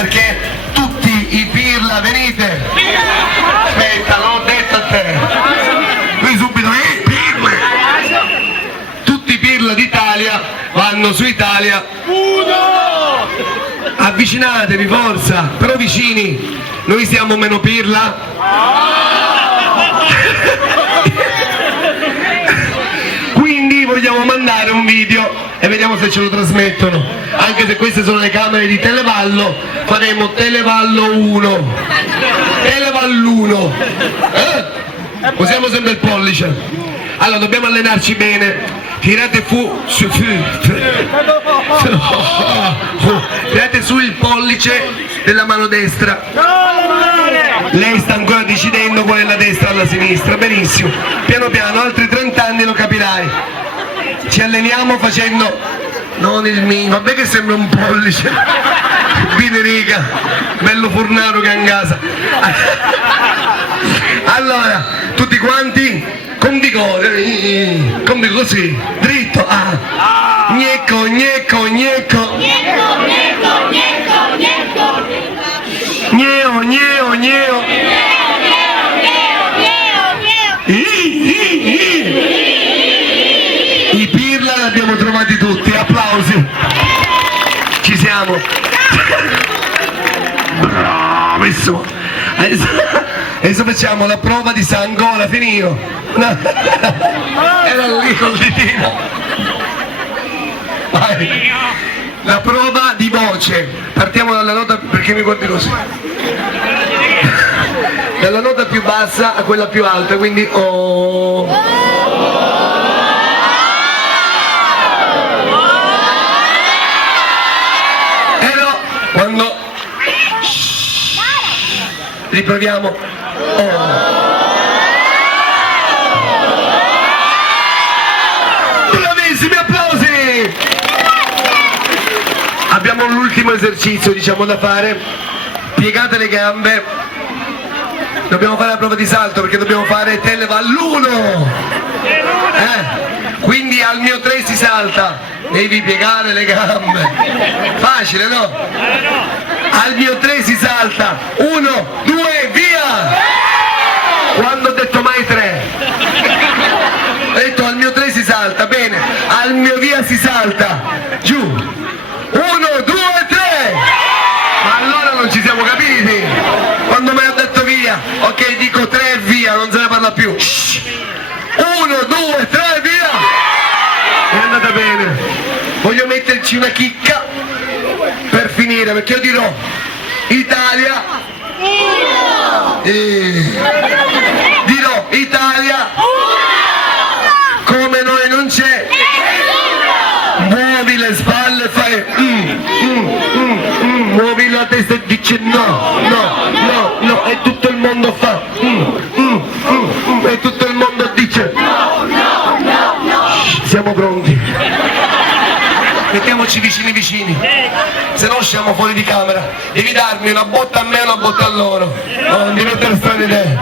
perché tutti i pirla venite. Aspetta, l'ho detto a te. Qui subito, pirla. Tutti i pirla d'Italia vanno su Italia 1. Avvicinatevi, forza, però vicini. Noi siamo meno pirla. Quindi vogliamo mandare un video e vediamo se ce lo trasmettono. Anche se queste sono le camere di Televallo, faremo Televallo 1. Televallo 1. Usiamo sempre il pollice. Allora dobbiamo allenarci bene. Tirate tirate su il pollice della mano destra. Lei sta ancora decidendo qual è la destra o la sinistra. Benissimo, piano piano, altri 30 anni lo capirai. Ci alleniamo facendo non il mio, vabbè che sembra un pollice. Bene riga, bello fornato che è in casa. Allora, tutti quanti con vigore, così, dritto, gnecco, gnecco, gnecco, gneo, gneo, gneo, i pirla li abbiamo trovati tutti, applausi, ci siamo, bravissimo. Adesso facciamo la prova di Sangola, finito. No. Era lì col ditino. Vai. La prova di voce. Partiamo dalla nota, perché mi guardi così? Dalla nota più bassa a quella più alta, quindi oh. Quando riproviamo. Bravissimi, applausi! Abbiamo l'ultimo esercizio, diciamo, da fare. Piegate le gambe. Dobbiamo fare la prova di salto perché dobbiamo fare Televallo 1. Quindi al mio 3 si salta. Devi piegare le gambe. Facile, no? Al mio 3 si salta. 1, 2, via! Quando ho detto mai 3? Ho detto al mio 3 si salta, bene. Al mio via si salta. Giù. 1, 2, 3! Ma allora non ci siamo capiti? Quando mi ho detto via. Ok, dico 3 e via, non se ne parla più. 1, 2, 3, via! È andata bene. Voglio metterci una chicca per finire, perché io dirò Italia, dirò Italia, come noi non c'è, muovi le spalle, fai muovi la testa e dici no, no, no, no, e tutto il mondo fa e tutto il mondo dice no, no, no, no. Siamo pronti? Mettiamoci vicini vicini, se no usciamo fuori di camera. Devi darmi una botta a me e una botta a loro. No, non devi mettere strane idee.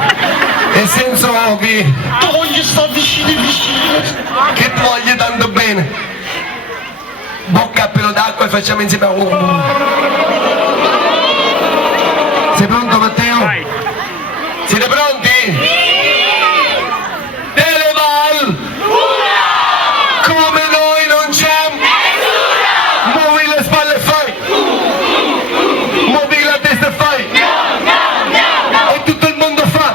Nel senso che tu voglio stare vicini vicini, che ti voglio tanto bene. Bocca a pelo d'acqua e facciamo insieme a uno. Sei pronto, Matteo? Vai. Siete pronti? Televal! Come noi non c'è. Muovi le spalle e fai. Muovi la testa e fai. E tutto il mondo fa.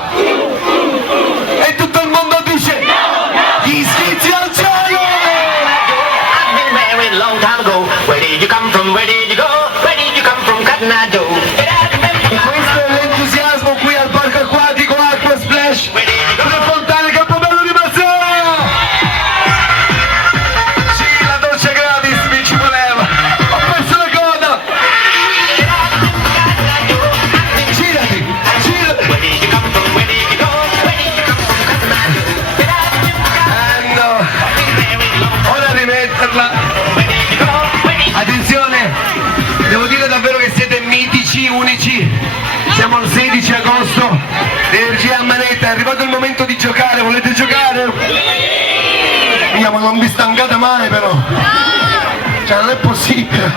E tutto il mondo dice. Gli schizzi al cielo. I've been married a long time ago. Where did you come from? Where did you go? Where did you come from? Cotton Eye Joe. Questo è l'entusiasmo qui al parco acquatico Acqua Splash. Le fontane Campobello di Mazzara. Sì, la doccia gratis mi ci voleva. Ho perso la coda. Girati, girati. Where did you come from? Where did you go? Where did you come from? Cotton Eye Joe. No. Ora rimetterla. Attenzione, devo dire davvero che siete mitici, unici. Siamo al 16 agosto, energia a manetta, è arrivato il momento di giocare, volete giocare? Vediamo, non vi stancate mai però. Cioè non è possibile.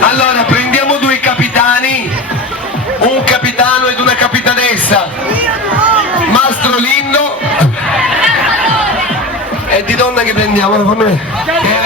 Allora prendiamo 2 capitani un capitano ed una capitanessa. Mastro Lindo. E di donna che prendiamo? Fammi vedere.